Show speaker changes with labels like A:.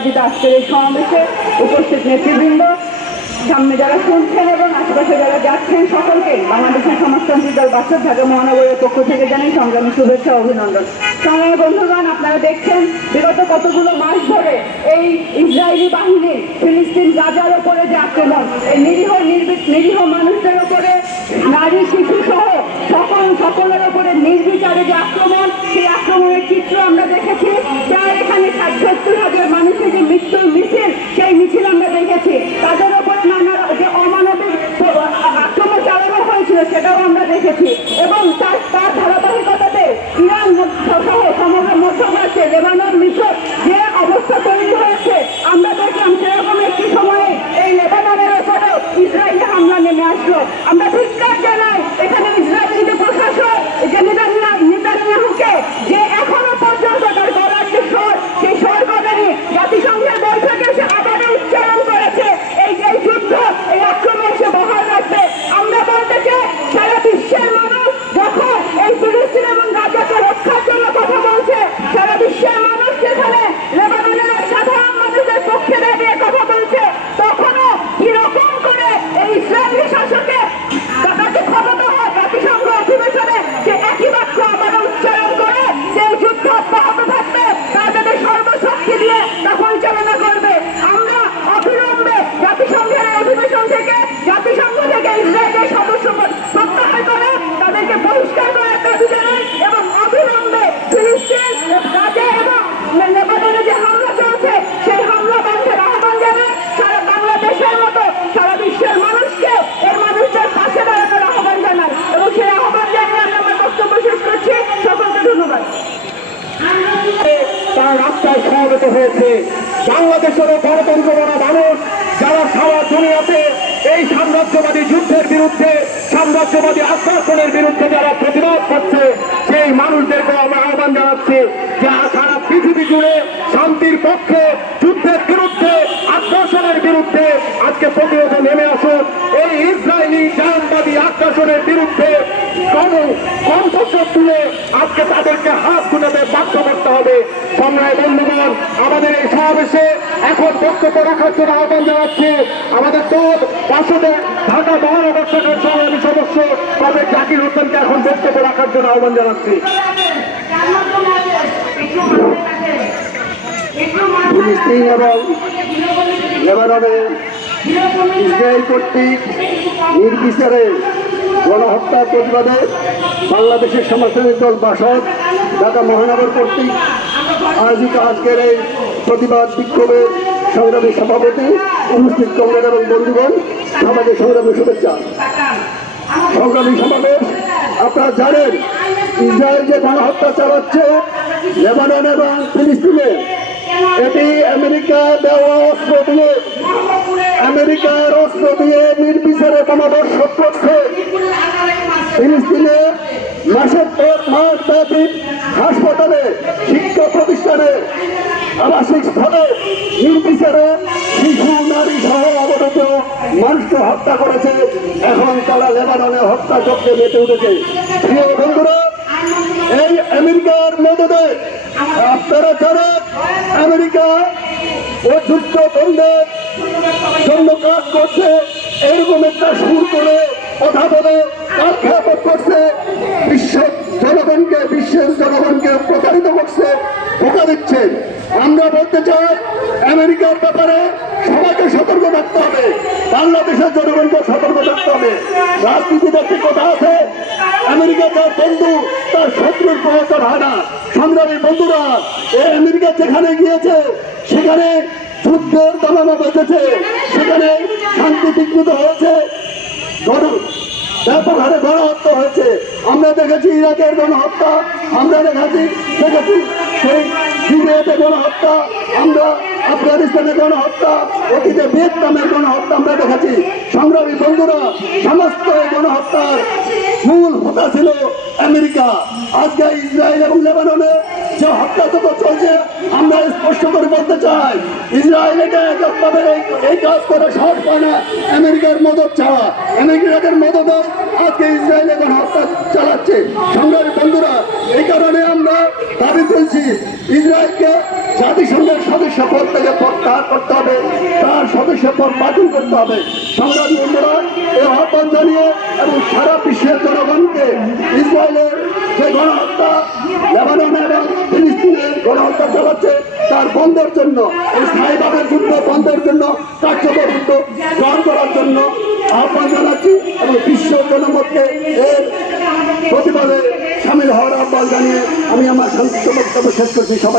A: আজকের এই সমাবেশে উপস্থিত নেতৃবৃন্দ, সামনে যারা শুনছেন এবং আশেপাশে যারা যাচ্ছেন, সকলকে বাংলাদেশের সমাজতান্ত্রিক দল বাস্তব ঢাকা মহানগরের পক্ষ থেকে জানাই সংগ্রামী শুভেচ্ছা অভিনন্দন। সংগ্রামী বন্ধুগণ, আপনারা দেখছেন বিগত কতগুলো মাস ধরে এই ইসরায়েলি বাহিনী ফিলিস্তিন গাজার ওপরে যে আক্রমণ, এই নিরীহ নিরীহ মানুষদের ওপরে, নারী, শিশু সহ সকল সকলের ওপরে নির্বিচারে যে আক্রমণ, সেই আক্রমণের চিত্র আমরা দেখেছি। যে মিছিল, সেই মিছিল আমরা দেখেছি। তাদের ওপরে নানা যে অমানবিক আক্রমণ চালানো হয়েছিল, সেটাও আমরা দেখেছি। এবং তার তার ধারাবাহিকতাতে ইরান সহ সমগ্র মধ্যপ্রাচ্যে লেবানন মিশর যে অবস্থা তৈরি হয়েছে, আমরা দেখলাম সেরকম একটি সময়ে এই লেবাননের ওপরেও ইসরায়েলি হামলা নেমে আসলো। আমরা ধিক্কার
B: রাস্তায় সমবেত হয়েছে। বাংলাদেশেরও গণতন্ত্র বলা মানুষ, যারা সারা দুনিয়াতে এই সাম্রাজ্যবাদী যুদ্ধের বিরুদ্ধে, সাম্রাজ্যবাদী আশ্বাসনের বিরুদ্ধে যারা প্রতিবাদ করছে, সেই মানুষদেরকে আমরা আহ্বান জানাচ্ছি যারা সারা পৃথিবী জুড়ে শান্তির পক্ষে আগ্রাসনের বিরুদ্ধে আজকে প্রতিরোধে নেমে আসুন। এই ইসরায়েলি জাহানবাদী আগ্রাসনের বিরুদ্ধে কম কণ্ঠস্বর তুলে আজকে তাদেরকে হাত তুলে বাধ্য করতে হবে। সংগ্রামী বন্ধুগণ আমাদের এই সমাবেশে এখন বক্তব্য রাখার জন্য আহ্বান জানাচ্ছে। আমাদের দল বাসুদে ঢাকা মহানগর শাখার সংগ্রামী সদস্য কবে জাকির হোসেনকে এখন বক্তব্য রাখার জন্য আহ্বান জানাচ্ছি। এবং লেবাননে ইসরায়েল কর্তৃক নির্বিচারে গণহত্যার প্রতিবাদে বাংলাদেশের সমাজতান্ত্রিক দল বাসদ ঢাকা মহানগর কর্তৃক আয়োজিত আজকের এই প্রতিবাদ বিক্ষোভের সংগ্রামী সভাপতি উপস্থিত কংগ্রেস এবং বন্ধুগণ সমাজের সংগ্রামী শুভেচ্ছা। সংগ্রামী সমাবেশ, আপনারা জানেন, ইসরায়েল যে গণহত্যা চালাচ্ছে, লেবানন এবং ফিলিস্তিনে, এটি আমেরিকা দেওয়া অস্ত্র দিয়ে আমেরিকার অস্ত্র দিয়ে নির্বিচারে বোমাবর্ষণ করছে ফিলিস্তিনে মাসের পর মাস ব্যাপী হাসপাতালে, শিক্ষা প্রতিষ্ঠানে, আবাসিক স্থলে নির্বিচারে শিশু, নারী সহ অবরত মানুষকে হত্যা করেছে। এখন তারা লেবাননে হত্যা চক্রে মেতে উঠেছে। প্রিয় বন্ধুরা, এই আমেরিকার মদতে আপনারা জানেন, আমেরিকা ও যুদ্ধ বন্ধের কাজ করছে, এরকম একটা সুর করে কথা বলে কাক্ষেপণ করছে বিশ্ব জনগণকে, বিশ্বের জনগণকে প্রতারিত করছে, ধোকা দিচ্ছে। আমরা বলতে চাই, আমেরিকার ব্যাপারে সবাইকে সতর্ক থাকতে হবে। বাংলাদেশের জনগণকে সতর্ক থাকতে হবে। রাজনীতিতে একটি কথা আছে, আমেরিকা তার বন্ধু, তার শত্রুর প্রয়োজন হয় না। সংগ্রামী বন্ধুরা, এই আমেরিকা যেখানে গিয়েছে, সেখানে যুদ্ধের বেঁচেছে সেখানে শান্তি হয়েছে। ব্যাপক হারে গণহত্যা হয়েছে। আমরা দেখেছি ইরাকের গণহত্যা, আমরা দেখেছি দেখেছি সেই সিরিয়াতে গণহত্যা, আমরা আফগানিস্তানের গণহত্যা, অতীতে ভিয়েতনামের গণহত্যা আমরা দেখেছি। সংগ্রামী বন্ধুরা, সমস্ত গণহত্যার মূল হোতা ছিল আমেরিকা। আজকে ইসরায়েল এবং লেবাননে যে হত্যাযজ্ঞ চলছে, আমরা স্পষ্ট করে বলতে চাই, ইসরায়েল এই- কাজ করে সাহস পায় না। আমেরিকার মদত ছাড়া আমেরিকার মদতে আজকে ইসরায়েল এখন হত্যা চালাচ্ছে। সংগ্রামী বন্ধুরা, এই কারণে আমরা দাবি তুলছি ইসরায়েলকে জাতিসংঘের সদস্য পদ থেকে প্রত্যাহার করতে হবে, তার সদস্যত্ব বাতিল করতে হবে। সংগ্রামী বন্ধুরা, এই আহ্বান জানিয়ে এবং সারা বিশ্বের জনগণকে গণহত্যা চালাচ্ছে, তার বন্ধের জন্য, এই স্থায়ীভাবে যুদ্ধ বন্ধের জন্য, কার্যকর যুদ্ধ গ্রহণ করার জন্য আহ্বান জানাচ্ছি এবং বিশ্ব জনমতকে এর প্রতিবাদে সামিল হওয়ার আহ্বান জানিয়ে আমি আমার সংক্ষিপ্ত বক্তব্য শেষ করছি। সবাই